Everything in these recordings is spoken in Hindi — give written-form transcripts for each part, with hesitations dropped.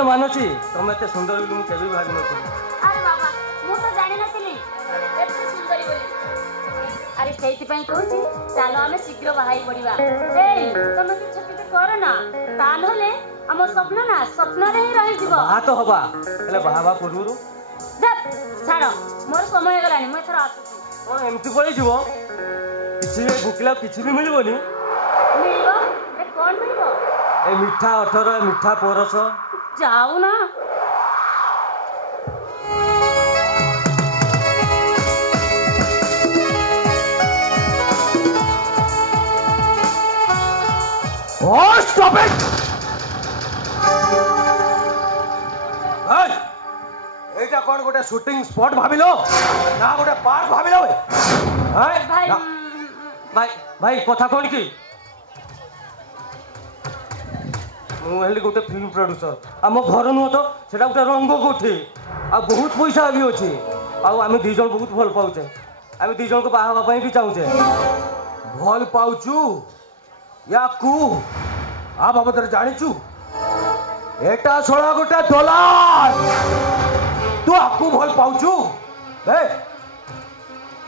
मोर मानुची तुम एते सुंदर बोली मु केबे भाबी नथि। अरे बाबा मु तो जानि नथिली एते सुंदरी बोली। अरे सेति पई कहूची चलो हमें शीघ्र बाहाई पड़िबा। ए तुम किछ किछ कर ना ता नहले हम स्वप्न ना स्वप्न रे ही रही जीव। आ तो हबा एले बाहाबा पुरुरु जब छाड़ मोर समय गलानी मैं थरा आसुची। कोन एमती पळी जीव किछि भी भुकला किछि भी मिलिबोनी। मिलिबो ए कोन मिलिबो ए मिठा अठर मिठा पोरस जाऊ ना। Oh, stop it! Hey! एटा कोन गोटे शूटिंग स्पॉट भाबिलो ना गोटे पार्क भाबिलो ए? हाय भाई भाई भाई कथा कोन की? मु हेली गोटे फिल्म प्रोड्यूसर आम घर नुह तो सेटा गोटे रंग कोठी आ बहुत पैसा भी अछि आ आमे दी जन बहुत भल पाउचे आमे दी जन को बाहाबा पई भी चाहूचे। भल पाउचू या कु आ बाबतर जानिचु एटा सोळा गोटे दलाल तू आकु भल पाउचु बे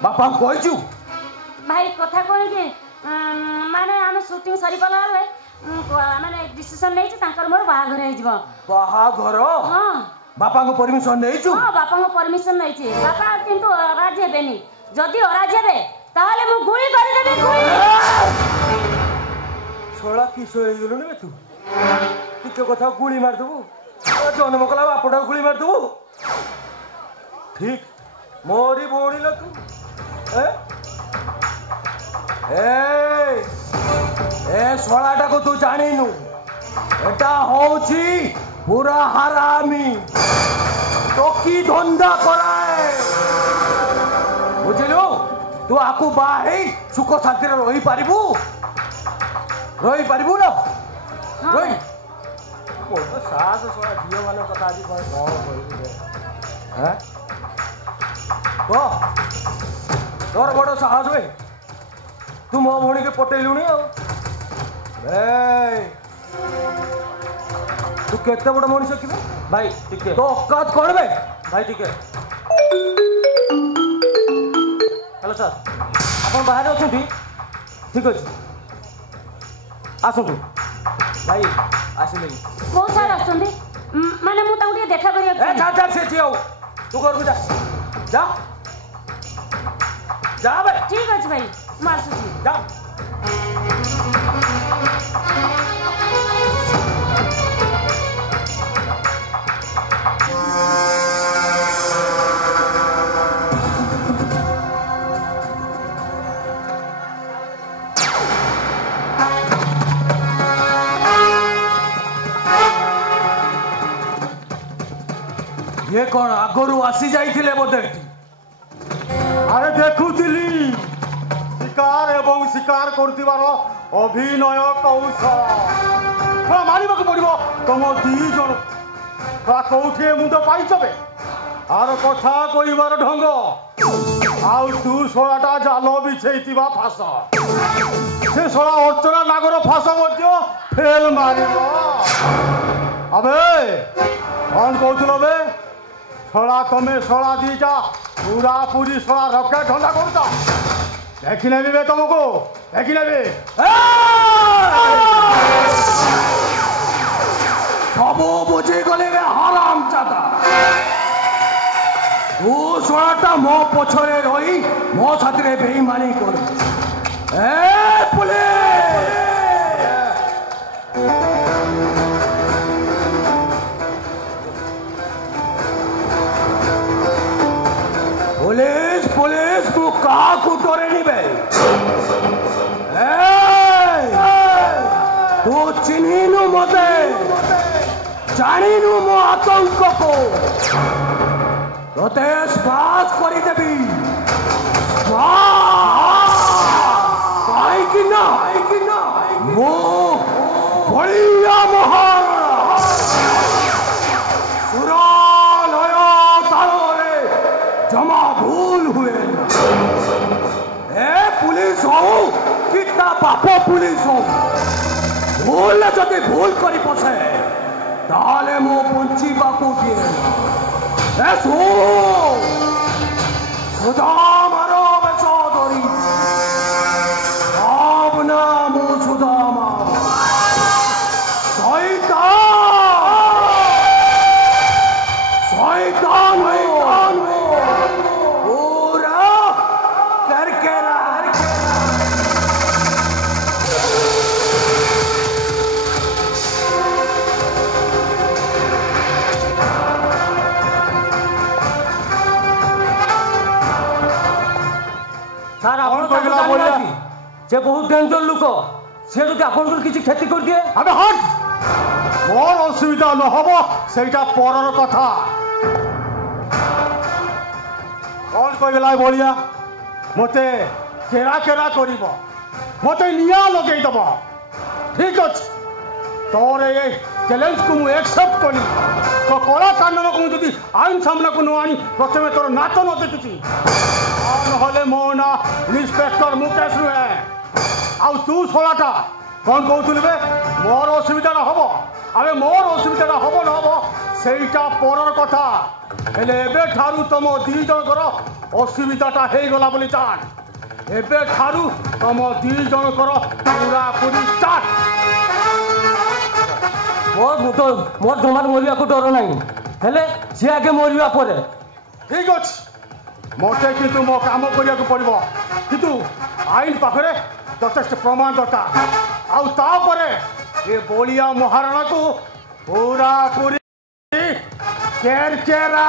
बापा कहचु। भाई कथा कोन की माने हम शूटिंग सरी पला ले माने डिसिजन नै छ तांकर मोर बाहा घर हे जीव। बाहा घर हां बापा को परमिशन नै छु। हां बापा को परमिशन नै छी बापा किंतु राजी हेबेनी जदी अराजी हेबे ताहले मु गुली कर देबे गुली। छोड़ा किस हो गेलु ने तू टिके कथा गुली मार देबू जन्म कला बापटा गुली मार देबू ठीक मोरी बोड़ी ल तू ए सोळाटा को तू जानिनु एटा होची पूरा हरामी टोकी धंधा कराए बुझिलु तू आकु बाहे सुख शांति रे रही पारिबू रही पारिबू ना रही को सास सोळा झियो माने कथा आजि कोन कहबू हैं को तोर बड़ साहस बे तू मो भणी के पटेलुनी आ ए तू केते बड़ मनुष्य कि भाई ठीक है तो औकात कोन बे भाई ठीक है। हेलो सर अपन बाहर अछंती ठीक अछि आसंतु भाई आसिले बहुत सारा अछंती माने मु ताऊ देखा करिया ए जा जा से जियो तू घर को जा जा जा बे ठीक अछि भाई मार सुची जा। ये कौन आगरू आसी जाइथिले बोधे? अरे देखुथिली शिकार एवं शिकार करथिबार अभिनय कौशल थोड़ा मानिबा को पड़िबो तुम दी जन का कोठे मुंड पाइछबे आर कथा कहिबार ढंग आउ तू सोळाटा जाल बिछेइतिबा फास से सोळा अर्चना नागर फास मध्य फेल मारिबो अबे कौन कहथुलो बे सोळा तमे सोळा दीजा पूरा पूरी सोळा रखे ढंडा करता देखि नेबी बे तुमको देखि नेबी सबो बुझे गले रे हराम जादा तू सोळाटा मो पछरे रही मो साथरे बेईमानी कर ए पुलिस पुलिस पुलिस तू का को डरे निबे तू चिन्हिनु मते जानिनु मो आतंक को तोते श्वास करी देबी कि ना मो बलिया महाराणा सुरालय तालरे जमा भूल हुए ए पुलिस हो कितना पाप पुलिस हो भूल जदि भूल करी पसे ताले मो पंची बाकू दिए ऐसो सुदाम आरो बेसोदरी आबना मो सुदामा शैतान पूरा करके ସାର୍ ଆପଣ ତାକୁ ଜାଣିନାହାନ୍ତି ସେ ବହୁତ ଡେଞ୍ଜର ଲୋକ ସେ ଯଦି ଆପଣଙ୍କର କିଛି କ୍ଷତି କରିଦିଏ আবে হট মোর অসুবিধা নহব সেইটা পরর কথা কোন কইলা বলিয়া মতে কেরা কেরা করিব মতে নিয়া লগেই দেব ঠিক আছে তোর এই চ্যালেঞ্জ কু মু একসেপ্ট করি তো কলা কান্ডন কু যদি আইন সামনে কু আনি প্রথমে তোর নাচ ন দেখছি নহলে মো না ইন্সপেক্টর মুকেশ নুহে আউ তু ছোড়াটা কোন কৌতুলবে মোর অসুবিধাটা হব আরে মোর অসুবিধাটা হব না হব সেইটা পরর কথা হেলে এবে ঠারু তম দুই জনকর অসুবিধাটা হয়ে গলা বলি চান এবে ঠারু তম দুই জনকর পুরা পুরি স্টার্ট ମୋର ଜମାରୁ ମରିବାକୁ ଡର ନାହିଁ ହେଲେ ସିଏ ଆଗେ ମରିବା ପରେ ঠিক আছে মতে কিন্তু মো কাম করিବାକୁ পড়িব কিন্তু আইন পাখরে যথেষ্ট প্রমাণ দরকার আউ তাপরে এ বলিয়া মহারাণাକୁ পুরা পুরি কেরকেরা